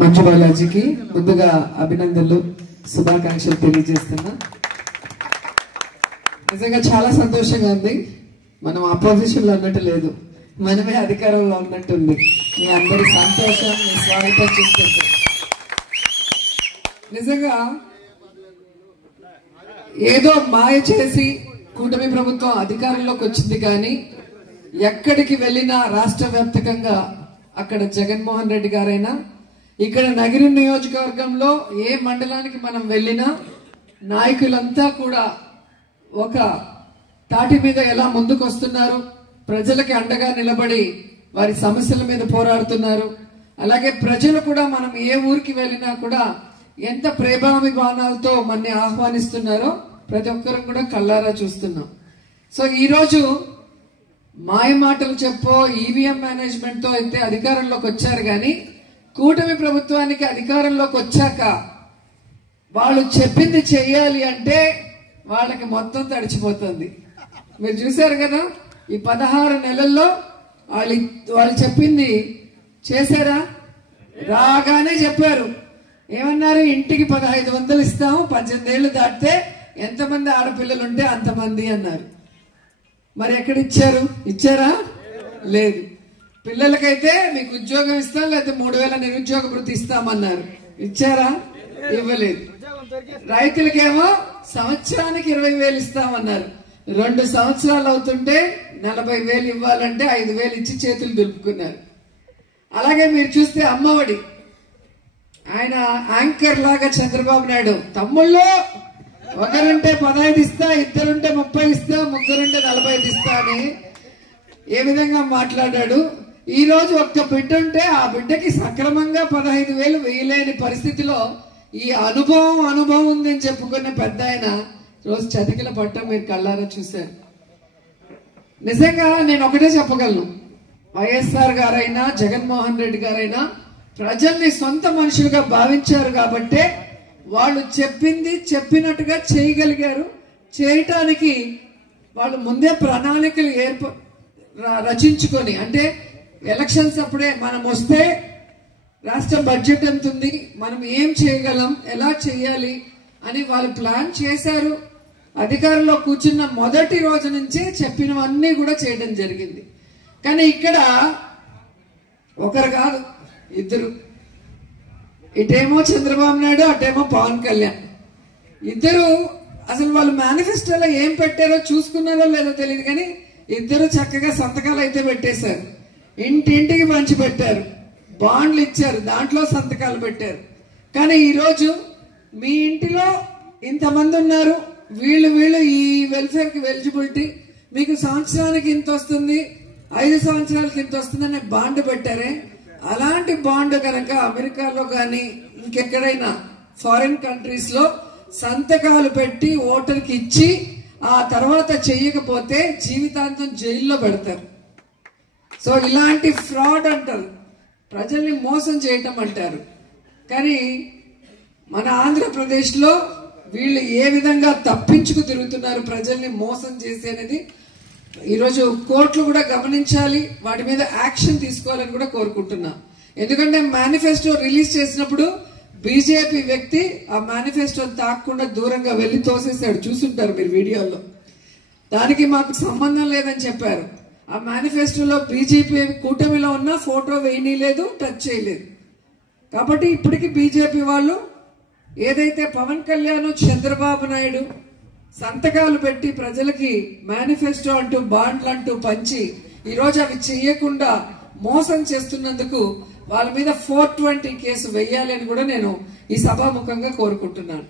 మంజు బాలాజీకి ముందుగా అభినందనలు శుభాకాంక్షలు తెలియజేస్తున్నా. నిజంగా చాలా సంతోషంగా ఉంది. మనం అపోజిషన్ లో ఉన్నట్టు లేదు, మనమే అధికారంలో ఉన్నట్టుంది. మీ అందరి సంతోషం, మీ స్వాగతం చూస్తుంటే నిజంగా ఏదో మాయ చేసి కూటమి ప్రభుత్వం అధికారంలోకి వచ్చింది, కానీ ఎక్కడికి వెళ్ళినా రాష్ట్ర వ్యాప్తంగా అక్కడ జగన్మోహన్ రెడ్డి గారైనా, ఇక్కడ నగిరి నియోజకవర్గంలో ఏ మండలానికి మనం వెళ్ళినా నాయకులంతా కూడా ఒక తాటి మీద ఎలా ముందుకు వస్తున్నారు, ప్రజలకి అండగా నిలబడి వారి సమస్యల మీద పోరాడుతున్నారు. అలాగే ప్రజలు కూడా మనం ఏ ఊరికి వెళ్ళినా కూడా ఎంత ప్రేమాభిమానాలతో మనని ఆహ్వానిస్తున్నారో ప్రతి ఒక్కరు కూడా కళ్ళారా చూస్తున్నాం. సో ఈరోజు మాయ మాటలు చెప్పో ఈవీఎం మేనేజ్మెంట్ తో అయితే అధికారంలోకి వచ్చారు, కానీ కూటమి ప్రభుత్వానికి అధికారంలోకి వచ్చాక వాళ్ళు చెప్పింది చెయ్యాలి అంటే వాళ్ళకి మొత్తం తడిచిపోతుంది. మీరు చూశారు కదా, ఈ 16 నెలల్లో వాళ్ళు చెప్పింది చేశారా? రాగానే చెప్పారు, ఏమన్నారు? ఇంటికి 1500 ఇస్తాము, 18 ఏళ్లు దాటితే ఎంతమంది ఆడపిల్లలు ఉంటే అంతమంది అన్నారు. మరి ఎక్కడ ఇచ్చారు? ఇచ్చారా? లేదు. పిల్లలకైతే మీకు ఉద్యోగం ఇస్తాం, లేకపోతే 3000 నిరుద్యోగ వృత్తి ఇస్తామన్నారు. ఇచ్చారా? ఇవ్వలేదు. రైతులకేమో సంవత్సరానికి 20,000 ఇస్తామన్నారు. 2 సంవత్సరాలు అవుతుంటే 40,000 ఇవ్వాలంటే 5,000 ఇచ్చి చేతులు దులుపుకున్నారు. అలాగే మీరు చూస్తే అమ్మఒడి, ఆయన యాంకర్ లాగా చంద్రబాబు నాయుడు తమ్ముళ్ళు ఒకరుంటే 15 ఇస్తా, ఇద్దరుంటే 30 ఇస్తా, ముగ్గురుంటే 45 ఇస్తా అని ఏ విధంగా మాట్లాడాడు. ఈ రోజు ఒక్క బిడ్డ ఉంటే ఆ బిడ్డకి సక్రమంగా 15,000 వేయలేని పరిస్థితిలో ఈ అనుభవం ఉందని చెప్పుకునే పెద్ద ఆయన రోజు చతికిల పట్టం మీరు కళ్ళారా చూశారు. నిజంగా నేను ఒకటే చెప్పగలను, వైఎస్ఆర్ గారైనా జగన్మోహన్ రెడ్డి గారైనా ప్రజల్ని సొంత మనుషులుగా భావించారు కాబట్టే వాళ్ళు చెప్పింది చెప్పినట్టుగా చేయగలిగారు. చేయటానికి వాళ్ళు ముందే ప్రణాళికలు రచించుకొని, అంటే ఎలక్షన్స్ అప్పుడే మనం వస్తే రాష్ట్ర బడ్జెట్ ఎంత ఉంది, మనం ఏం చేయగలం, ఎలా చేయాలి అని వాళ్ళు ప్లాన్ చేశారు. అధికారంలో కూర్చున్న మొదటి రోజు నుంచే చెప్పినవన్నీ కూడా చేయడం జరిగింది. కానీ ఇక్కడ ఒకరు కాదు, ఇద్దరు, ఇటేమో చంద్రబాబు నాయుడు, అటేమో పవన్ కళ్యాణ్. ఇద్దరు అసలు వాళ్ళు మేనిఫెస్టోలో ఏం పెట్టారో చూసుకున్నారో లేదో తెలియదు, కానీ ఇద్దరు చక్కగా సంతకాలు అయితే పెట్టేశారు. ఇంటింటికి పంచి పెట్టారు, బాండ్లు ఇచ్చారు, దాంట్లో సంతకాలు పెట్టారు. కానీ ఈరోజు మీ ఇంటిలో ఇంతమంది ఉన్నారు, వీళ్ళు ఈ వెల్ఫేర్ కి ఎలిజిబిలిటీ, మీకు సంవత్సరానికి ఇంత వస్తుంది, 5 సంవత్సరాలకి ఇంత వస్తుందని బాండ్ పెట్టారే. అలాంటి బాండ్ కనుక అమెరికాలో కానీ ఇంకెక్కడైనా ఫారిన్ కంట్రీస్ లో సంతకాలు పెట్టి ఓటర్కి ఇచ్చి ఆ తర్వాత చెయ్యకపోతే జీవితాంతం జైల్లో పెడతారు. సో ఇలాంటి ఫ్రాడ్ అంటారు, ప్రజల్ని మోసం చేయటం అంటారు. కానీ మన ఆంధ్రప్రదేశ్ లో వీళ్ళు ఏ విధంగా తప్పించుకు తిరుగుతున్నారు ప్రజల్ని మోసం చేసి అనేది ఈరోజు కోర్టులు కూడా గమనించాలి, వాటి మీద యాక్షన్ తీసుకోవాలని కూడా కోరుకుంటున్నా. ఎందుకంటే మేనిఫెస్టో రిలీజ్ చేసినప్పుడు బీజేపీ వ్యక్తి ఆ మేనిఫెస్టోని తాకకుండా దూరంగా వెళ్లి తోసేశాడు, చూసుంటారు మీరు వీడియోలో. దానికి మాకు సంబంధం లేదని చెప్పారు. ఆ మేనిఫెస్టోలో బీజేపీ కూటమిలో ఉన్న ఫోటో వేయనీలేదు, టచ్ చేయలేదు. కాబట్టి ఇప్పటికీ బీజేపీ వాళ్ళు ఏదైతే పవన్ కళ్యాణ్, చంద్రబాబు నాయుడు సంతకాలు పెట్టి ప్రజలకి మేనిఫెస్టో అంటూ బాండ్లు అంటూ పంచి ఈరోజు అవి చెయ్యకుండా మోసం చేస్తున్నందుకు వాళ్ళ మీద 420 కేసు వెయ్యాలి అని కూడా నేను ఈ సభాముఖంగా కోరుకుంటున్నాను.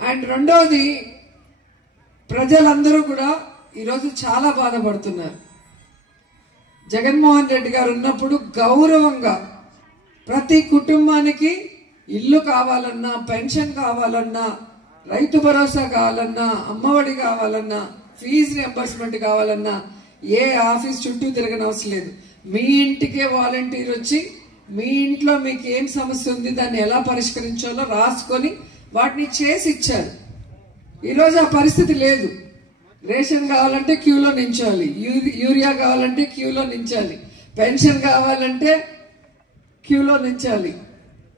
అండ్ రెండవది, ప్రజలందరూ కూడా ఈరోజు చాలా బాధపడుతున్నారు. జగన్మోహన్ రెడ్డి గారు ఉన్నప్పుడు గౌరవంగా ప్రతి కుటుంబానికి ఇల్లు కావాలన్నా, పెన్షన్ కావాలన్నా, రైతు భరోసా కావాలన్నా, అమ్మఒడి కావాలన్నా, ఫీజు రియంబర్స్మెంట్ కావాలన్నా ఏ ఆఫీస్ చుట్టూ తిరగనవసరం లేదు. మీ ఇంటికే వాలంటీర్ వచ్చి మీ ఇంట్లో మీకు ఏం సమస్య ఉంది, దాన్ని ఎలా పరిష్కరించాలో రాసుకొని వాటిని చేసి ఇచ్చారు. ఈరోజు ఆ పరిస్థితి లేదు. రేషన్ కావాలంటే క్యూలో నించాలి, యూరియా కావాలంటే క్యూలో నించాలి, పెన్షన్ కావాలంటే క్యూలో నించాలి.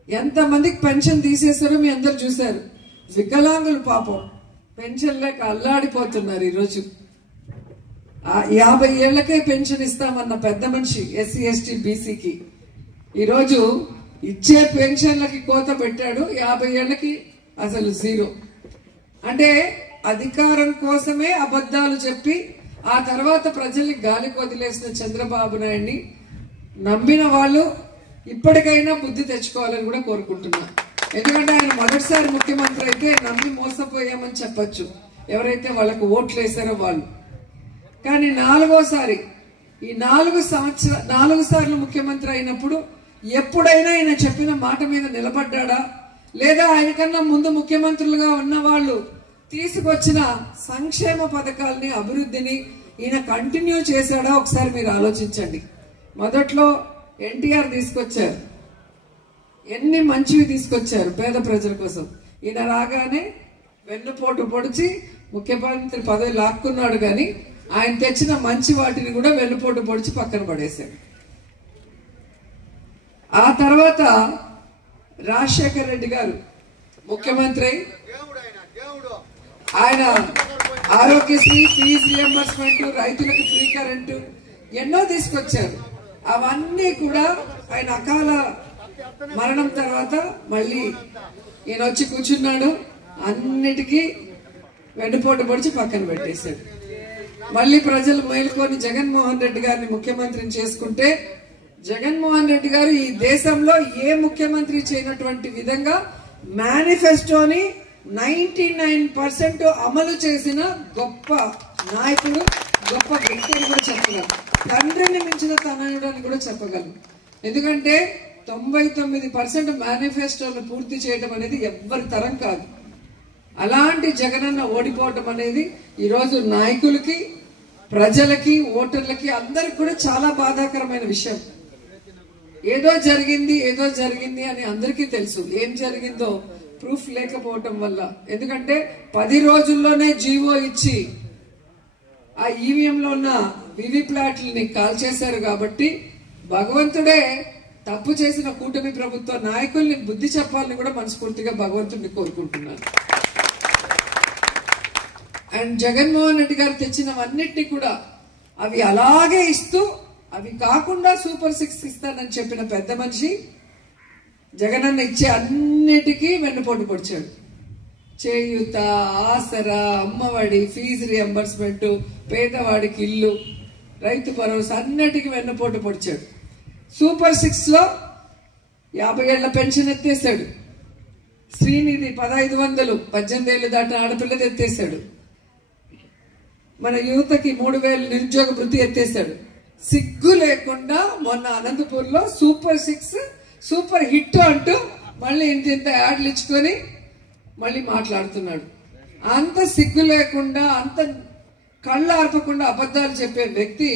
ఎంతమందికి పెన్షన్ తీసేశారో మీ అందరు చూశారు. వికలాంగులు పాపం పెన్షన్ లేక అల్లాడిపోతున్నారు. ఈరోజు 50 ఏళ్లకే పెన్షన్ ఇస్తామన్న పెద్ద మనిషి ఎస్సీ ఎస్టీ బీసీకి ఈరోజు ఇచ్చే పెన్షన్లకి కోత పెట్టాడు. 50 ఏళ్లకి అసలు జీరో. అంటే అధికారం కోసమే అబద్ధాలు చెప్పి ఆ తర్వాత ప్రజల్ని గాలికి వదిలేసిన చంద్రబాబు నాయుడిని నమ్మిన వాళ్ళు ఇప్పటికైనా బుద్ధి తెచ్చుకోవాలని కూడా కోరుకుంటున్నా. ఎందుకంటే ఆయన మొదటిసారి ముఖ్యమంత్రి అయితే నమ్మి మోసపోయామని చెప్పొచ్చు ఎవరైతే వాళ్ళకు ఓట్లు వేశారో వాళ్ళు. కానీ నాలుగోసారి ఈ 4 సార్లు ముఖ్యమంత్రి అయినప్పుడు ఎప్పుడైనా ఆయన చెప్పిన మాట మీద నిలబడ్డా, లేదా ఆయన కన్నా ముందు ముఖ్యమంత్రులుగా ఉన్న వాళ్ళు తీసుకొచ్చిన సంక్షేమ పథకాలని అభివృద్ధిని ఈయన కంటిన్యూ చేశాడా ఒకసారి మీరు ఆలోచించండి. మొదట్లో ఎన్టీఆర్ తీసుకొచ్చారు, ఎన్ని మంచివి తీసుకొచ్చారు పేద ప్రజల కోసం. ఈయన రాగానే వెన్నుపోటు పొడిచి ముఖ్యమంత్రి పదవి లాక్కున్నాడు, కానీ ఆయన తెచ్చిన మంచి వాటిని కూడా వెన్నుపోటు పొడిచి పక్కన పడేశాడు. ఆ తర్వాత రాజశేఖర్ రెడ్డి గారు ముఖ్యమంత్రి, ఆయన ఆరోగ్యశ్రీ, ఫీజు రియంబర్స్మెంట్, రైతులకు ఫ్రీ కరెంటు ఎన్నో తీసుకొచ్చారు. అవన్నీ కూడా ఆయన అకాల మరణం తర్వాత మళ్ళీ ఈయన వచ్చి కూర్చున్నాడు, అన్నిటికీ వెన్నుపోటు పొడిచి పక్కన పెట్టేశాడు. మళ్ళీ ప్రజలు మేలుకొని జగన్మోహన్ రెడ్డి గారిని ముఖ్యమంత్రిని చేసుకుంటే, జగన్మోహన్ రెడ్డి గారు ఈ దేశంలో ఏ ముఖ్యమంత్రి చేయనటువంటి విధంగా మేనిఫెస్టోని 99% అమలు చేసిన గొప్ప నాయకుడు, గొప్ప వ్యక్తి అని కూడా చెప్పగలను. తండ్రిని మించిన తనయుడు అని కూడా చెప్పగలను. ఎందుకంటే 99% మేనిఫెస్టోను పూర్తి చేయడం అనేది ఎవ్వరి తరం కాదు. అలాంటి జగనన్న ఓడిపోవటం అనేది ఈరోజు నాయకులకి, ప్రజలకి, ఓటర్లకి అందరికి కూడా చాలా బాధాకరమైన విషయం. ఏదో జరిగింది అని అందరికీ తెలుసు. ఏం జరిగిందో ప్రూఫ్ లేకపోవటం వల్ల, ఎందుకంటే 10 రోజుల్లోనే జీవో ఇచ్చి ఆ ఈవీఎంలో ఉన్న వివిప్లాట్లని కాల్ చేశారు. కాబట్టి భగవంతుడే తప్పు చేసిన కూటమి ప్రభుత్వ నాయకుల్ని బుద్ధి చెప్పాలని కూడా మనస్ఫూర్తిగా భగవంతుడిని కోరుకుంటున్నాను. అండ్ జగన్మోహన్ రెడ్డి గారు తెచ్చినవన్నిటినీ కూడా అవి అలాగే ఇస్తూ, అవి కాకుండా సూపర్ 6 ఇస్తానని చెప్పిన పెద్ద మనిషి జగనన్న ఇచ్చే అన్నిటికీ వెన్నుపోటు పొడిచాడు. చేయూత, ఆసరా, అమ్మఒడి, ఫీజు రియంబర్స్మెంట్, పేదవాడికి ఇల్లు, రైతు భరోసా అన్నిటికీ వెన్నుపోటు పొడిచాడు. సూపర్ 6 లో 50 ఏళ్ల పెన్షన్ ఎత్తేసాడు. శ్రీనిధి 1500 18 ఏళ్లు దాటిన ఆడపిల్లది ఎత్తేసాడు. మన యువతకి 3000 నిరుద్యోగ వృత్తి ఎత్తేసాడు. సిగ్గు లేకుండా మొన్న అనంతపూర్ లో సూపర్ 6 సూపర్ హిట్ అంటూ మళ్ళీ ఇంత యాడ్లు ఇచ్చుకొని మళ్ళీ మాట్లాడుతున్నాడు. అంత సిగ్గు లేకుండా, అంత కళ్ళు ఆర్పకుండా అబద్ధాలు చెప్పే వ్యక్తి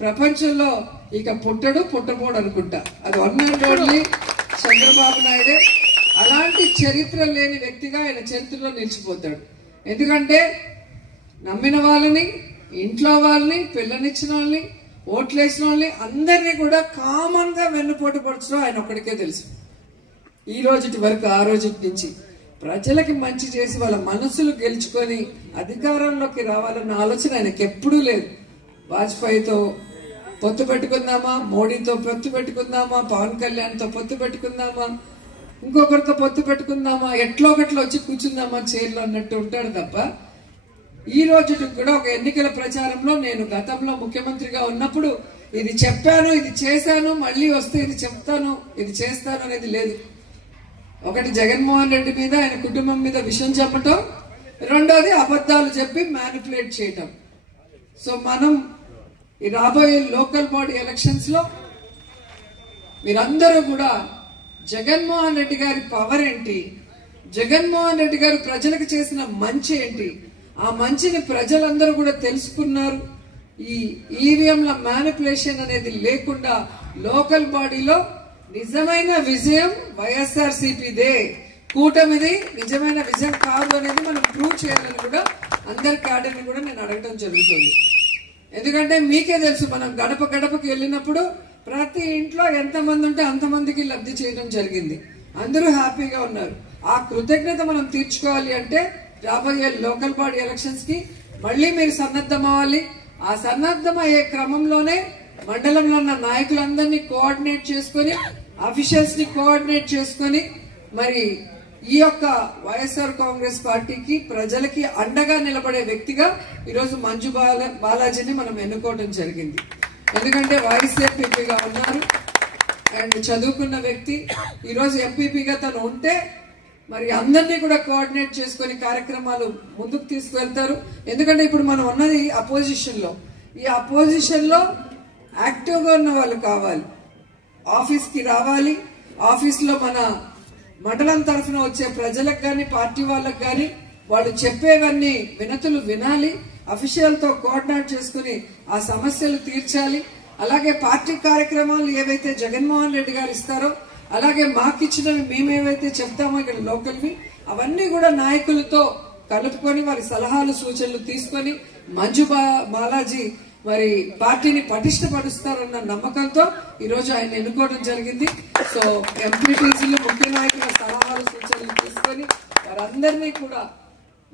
ప్రపంచంలో ఇక పుట్టపోడు అనుకుంటా. అది వన్ అండ్ ఓన్లీ చంద్రబాబు నాయుడే. అలాంటి చరిత్ర లేని వ్యక్తిగా ఆయన చరిత్రలో నిలిచిపోతాడు. ఎందుకంటే నమ్మిన వాళ్ళని, ఇంట్లో వాళ్ళని, పిల్లనిచ్చిన వాళ్ళని, ఓట్లేసిన వాళ్ళని అందరినీ కూడా కామన్ గా వెన్నుపోటు పరచడం ఆయన ఒక్కడికే తెలుసు. ఈ రోజుటి వరకు, ఆ రోజు నుంచి ప్రజలకి మంచి చేసి వాళ్ళ మనసులు గెలుచుకొని అధికారంలోకి రావాలన్న ఆలోచన ఆయనకి ఎప్పుడూ లేదు. వాజ్పేయితో పొత్తు పెట్టుకుందామా, మోడీతో పొత్తు పెట్టుకుందామా, పవన్ కళ్యాణ్తో పొత్తు పెట్టుకుందామా, ఇంకొకరితో పొత్తు పెట్టుకుందామా, ఎట్లో ఒకట్లో వచ్చి కూర్చుందామా చైర్లో అన్నట్టు ఉంటాడు తప్ప, ఈ రోజు కూడా ఒక ఎన్నికల ప్రచారంలో నేను గతంలో ముఖ్యమంత్రిగా ఉన్నప్పుడు ఇది చెప్పాను, ఇది చేశాను, మళ్ళీ వస్తే ఇది చెప్తాను, ఇది చేస్తాను అనేది లేదు. ఒకటి జగన్మోహన్ రెడ్డి మీద, ఆయన కుటుంబం మీద విషయం చెప్పటం, రెండోది అబద్ధాలు చెప్పి మ్యానిపులేట్ చేయటం. సో మనం ఈ రాబోయే లోకల్ బాడీ ఎలక్షన్స్ లో మీరందరూ కూడా జగన్మోహన్ రెడ్డి గారి పవర్ ఏంటి, జగన్మోహన్ రెడ్డి గారు ప్రజలకు చేసిన మంచి ఏంటి, ఆ మంచిని ప్రజలందరూ కూడా తెలుసుకున్నారు. ఈ ఈవీఎంల మ్యానిపులేషన్ అనేది లేకుండా లోకల్ బాడీలో నిజమైన విజయం వైఎస్ఆర్సీపీదే, కూటమిది నిజమైన విజయం కాదు అనేది మనం ప్రూవ్ చేయాలని కూడా అందరి క్యాడర్ని కూడా నేను అడగడం జరుగుతుంది. ఎందుకంటే మీకే తెలుసు, మనం గడప గడపకి వెళ్ళినప్పుడు ప్రతి ఇంట్లో ఎంతమంది ఉంటే అంతమందికి లబ్ధి చేయడం జరిగింది. అందరూ హ్యాపీగా ఉన్నారు. ఆ కృతజ్ఞత మనం తీర్చుకోవాలి అంటే రాబోయే లోకల్ బాడీ ఎలక్షన్స్ కి మళ్ళీ మీరు సన్నద్ధం అవ్వాలి. ఆ సన్నద్ధం అయ్యే క్రమంలోనే మండలంలో ఉన్న నాయకులందరినీ కోఆర్డినేట్ చేసుకుని, అఫీషియల్స్ ని కోఆర్డినేట్ చేసుకుని మరి ఈ యొక్క వైఎస్ఆర్ కాంగ్రెస్ పార్టీకి ప్రజలకి అండగా నిలబడే వ్యక్తిగా ఈరోజు మంజు బాలాజీని మనం ఎన్నుకోవడం జరిగింది. ఎందుకంటే వైస్ ఎంపీపీగా ఉన్నారు అండ్ చదువుకున్న వ్యక్తి. ఈరోజు ఎంపీపీగా తను ఉంటే మరి అందరినీ కూడా కోఆర్డినేట్ చేసుకుని కార్యక్రమాలు ముందుకు తీసుకువెళ్తారు. ఎందుకంటే ఇప్పుడు మనం ఉన్నది అపోజిషన్ లో. ఈ అపోజిషన్ లో యాక్టివ్ గా ఉన్న వాళ్ళు కావాలి, ఆఫీస్ కి రావాలి. ఆఫీస్ లో మన మండలం తరఫున వచ్చే ప్రజలకు గాని పార్టీ వాళ్ళకు గాని వాళ్ళు చెప్పేవన్నీ వినతులు వినాలి. అఫీషియల్ తో కోఆర్డినేట్ చేసుకుని ఆ సమస్యలు తీర్చాలి. అలాగే పార్టీ కార్యక్రమాలు ఏవైతే జగన్మోహన్ రెడ్డి గారు ఇస్తారో, అలాగే మాకిచ్చినవి మేమేవైతే చెప్తామో ఇక్కడ లోకల్వి, అవన్నీ కూడా నాయకులతో కలుపుకొని వారి సలహాలు సూచనలు తీసుకొని మంజు బాలాజీ మరి పార్టీని పటిష్టపరుస్తారన్న నమ్మకంతో ఈ రోజు ఆయన ఎన్నుకోవడం జరిగింది. సో ఎంపీటీసీలు ముఖ్య నాయకుల సలహాలు సూచనలు తీసుకొని వారందరినీ కూడా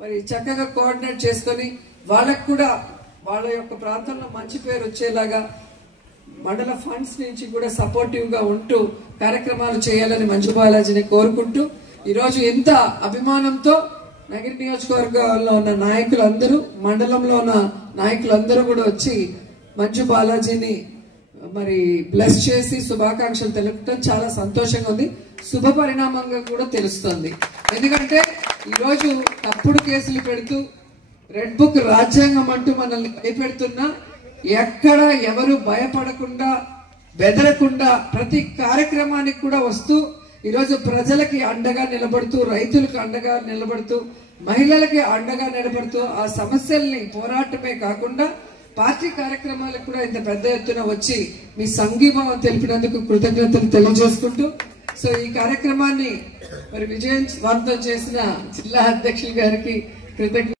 మరి చక్కగా కోఆర్డినేట్ చేసుకొని వాళ్ళకు కూడా వాళ్ళ యొక్క ప్రాంతంలో మంచి పేరు వచ్చేలాగా మండల ఫండ్స్ నుంచి కూడా సపోర్టివ్ గా ఉంటూ కార్యక్రమాలు చేయాలని మంజు బాలాజీని కోరుకుంటూ ఈరోజు ఎంత అభిమానంతో నగిరి నియోజకవర్గంలో ఉన్న నాయకులందరూ, మండలంలో ఉన్న నాయకులందరూ కూడా వచ్చి మంజు బాలాజీని మరి బ్లెస్ చేసి శుభాకాంక్షలు తెలుపడం చాలా సంతోషంగా ఉంది. శుభ పరిణామంగా కూడా తెలుస్తోంది. ఎందుకంటే ఈరోజు తప్పుడు కేసులు పెడుతూ రెడ్ బుక్ రాజ్యాంగం అంటూ మనల్ని భయపెడుతున్నా ఎక్కడ ఎవరు భయపడకుండా బెదరకుండా ప్రతి కార్యక్రమానికి కూడా వస్తూ ఈరోజు ప్రజలకి అండగా నిలబడుతూ, రైతులకు అండగా నిలబడుతూ, మహిళలకి అండగా నిలబడుతూ ఆ సమస్యల్ని పోరాటమే కాకుండా పార్టీ కార్యక్రమాలకు కూడా ఇంత పెద్ద ఎత్తున వచ్చి మీ సంఘీభావం తెలిపినందుకు కృతజ్ఞతలు తెలియజేసుకుంటూ, సో ఈ కార్యక్రమాన్ని మరి విజయవంతం చేసిన జిల్లా అధ్యక్షులు గారికి కృతజ్ఞత.